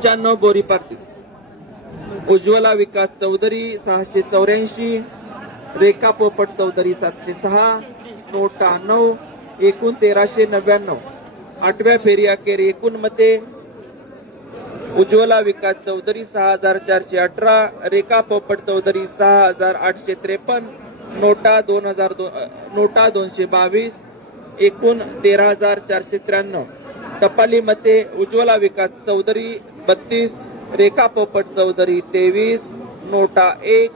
95 बोरीपार्टी. उज्ज्वला विकास चौधरी 684, रेखा पोपट चौधरी 706, नोटा 9, एकूण 1399. आठव्या फेरी अखेर एकूण मते उज्ज्वला विकास चौधरी 6418, रेखा पोपट चौधरी 6853, नोटा 222, एकूण 13493. टपाली मते उज्ज्वला विकास चौधरी 32, रेखा पोपट चौधरी 23, नोटा 1,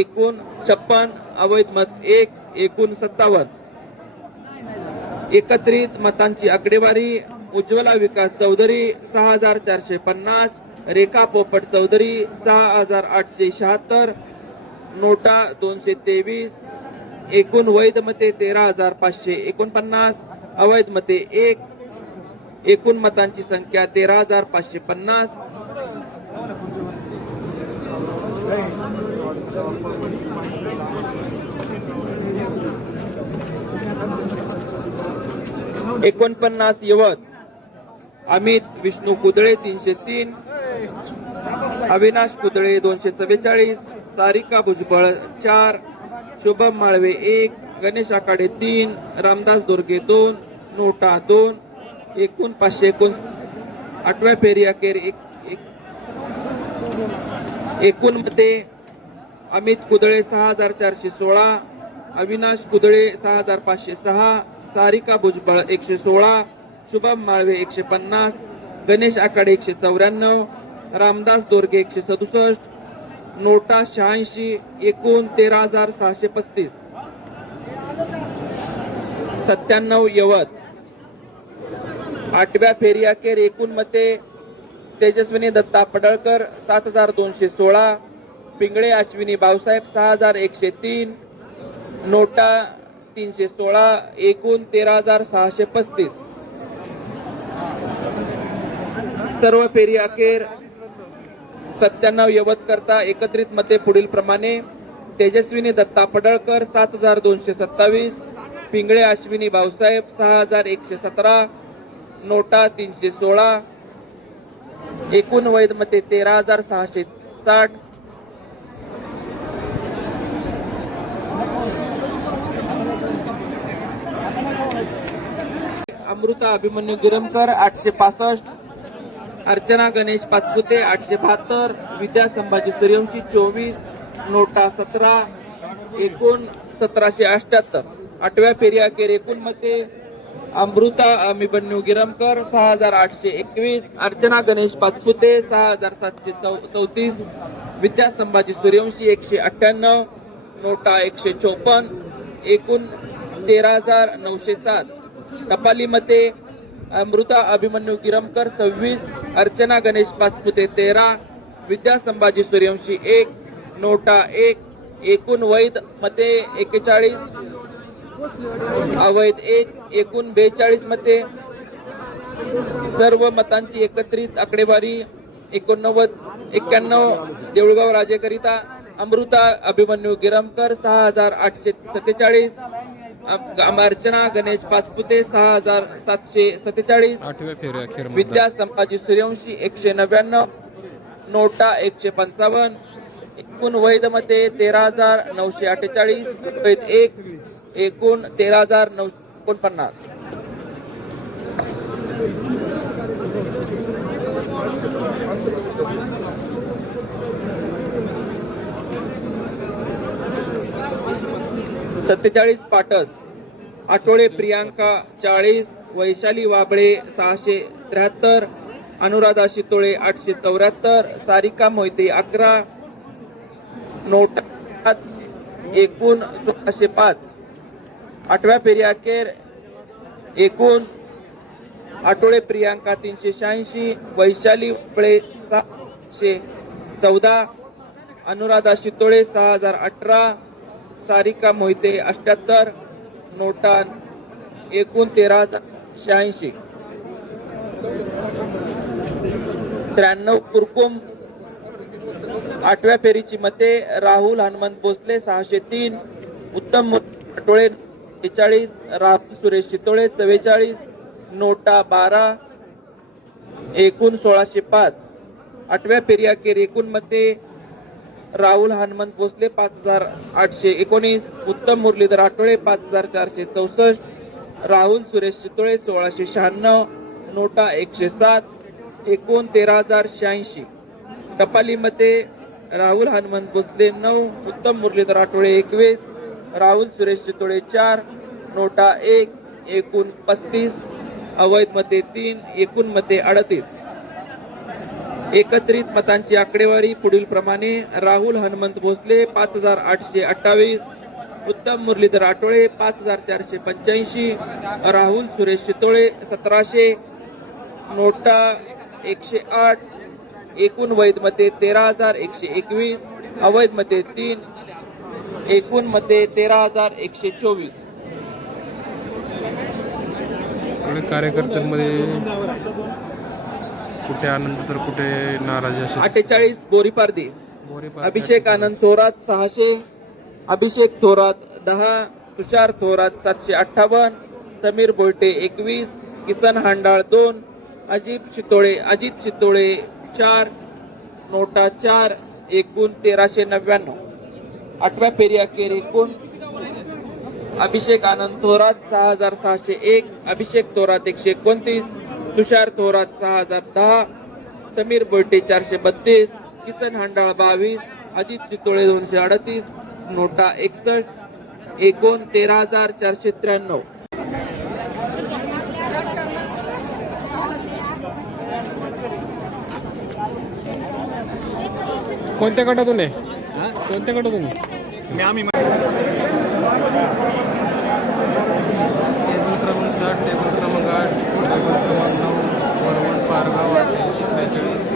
एकूण 56. अवैध मत 1, एकूण 57. एकत्रित मतांची आकडेवारी उज्ज्वला विकास चौधरी 6450, रेखा पोपट चौधरी 6876, नोटा 223, एकूण वैध मते 13549, अवैध मते 1, एकूण मतांची संख्या 13550. एकोणपन्नास यवत अमित विष्णू कुदळे 303, अविनाश कुदळे 244, सारिका भुजबळ 4, शुभम माळवे 1, गणेश आखाडे 3, रामदास दोरगे 2, नोटा 2, एकूण 559. आठव्या फेरी अखेर एकूण मते अमित कुदळे 6416, अविनाश कुदळे 6506, सारिका भुजबळ 116, शुभम माळवे 150, गणेश आखाडे 194, रामदास दोरगे 167, नोटा 86, एकूण 13635. 97 यवत. आठव्या फेरी अखेर एकूण मते तेजस्विनी दत्ता पडळकर 7216, पिंगळे अश्विनी भाऊसाहेब 6103, नोटा 316, एकूण 13635. सर्व फेरी अखेर 97 यवत करता एकत्रित मते पुढील प्रमाणे: तेजस्विनी दत्ता पडळकर 7227, पिंगळे अश्विनी भाऊसाहेब 6117, नोटा 316, एकूण वैध मते 13660. अमृता अभिमन्यू गिरमकर 865, अर्चना गणेश पाचपुते 872, विद्या संभाजी सूर्यवंशी 24, नोटा 17, एकूण 1778. आठव्या फेरी अखेर एकूण मते अमृता अभिमन्यू गिरमकर 6821, अर्चना गणेश पाचपुते 6734, विद्या संभाजी सूर्यवंशी 198, नोटा 154, एकूण 13907. टपाली मते अमृता अभिमन्यू गिरमकर 26, अर्चना गणेश पाचपुते 13, विद्या संभाजी सूर्यवंशी 1, नोटा 1, एकूण वैध मते 41, अवैध 1, एकूण 42 मते. सर्व मतांची एकत्रित आकडेवारी 91 देऊळगाव राजेकरिता अमृता अभिमन्यू गिरमकर 6847, अर्चना गणेश पाचपुते 6747, विद्या संभाजी सूर्यवंशी 199, नोटा 155, एकूण वैध मते 13948, वैध 1, एकूण 13949. सत्तेचाळीस पाटस. आठवडे प्रियांका 40, वैशाली वाबळे 673, अनुराधा शितोळे 874, सारिका मोहिते 11, नोटा एकूण 1605. आठव्या फेरी अखेर एकूण आठवडे प्रियांका 386, वैशाली वाबळे 714, अनुराधा शितोळे 6018, सारिका मोहिते 78, नोटा एकूण 13086. 93 कुरकुम. आठव्या फेरीची मते राहुल हनुमंत भोसले 603, उत्तम आठवडे 43, राहुल सुरेश शितोळे 44, नोटा 12, एकूण 1605. 8व्या फेरी अखेर एकूण मते राहुल हनुमंत भोसले 5819, उत्तम मुरलीधर आठवळे 5464, राहुल सुरेश चितोळे 1696, नोटा 107, एकूण 13086. टपाली मते राहुल हनुमंत भोसले 9, उत्तम मुरलीधर आठवळे 21, राहुल सुरेश चितोळे 4, नोटा 1, एकूण 35. अवैध मते 3, एकूण मते 38. एकत्रित मतांची आकडेवारी पुढील प्रमाणे: राहुल हनुमंत भोसले 5828, उत्तम मुरलीधर आठवळे 5485, राहुल सुरेश चितोळे 1700, नोटा 108, एकूण वैध मते 13121, अवैध मते 3, एकूण मते 13124. सगळे कार्यकर्त्यांमध्ये कुठे आनंद तर कुठे नाराजी असे. 48 बोरीपारदी. अभिषेक आनंद थोरात 600, अभिषेक थोरात 10, तुषार थोरात 758, समीर बोलटे 21, किसन हांडाळ 2, अजित शितोळे 4, नोटा 4, एकूण 1399. 8व्या फेरी अखेर एकूण: अभिषेक आनंद थोरात 6601, अभिषेक थोरात 129, तुषार थोरात 6010, समीर बोलटे 432, किसन हांडाळ 22, अजित चितोळे 238, नोटा 61, एकूण 13493. कोणत्या गटातून आहे? कोणत्या गटातून टेबल क्रमांक 7, टेबल क्रमांक 8, टेबल क्रमांक 9, वरवण पारगाव 8842.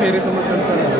फेरीचं मतदान चालू आहे.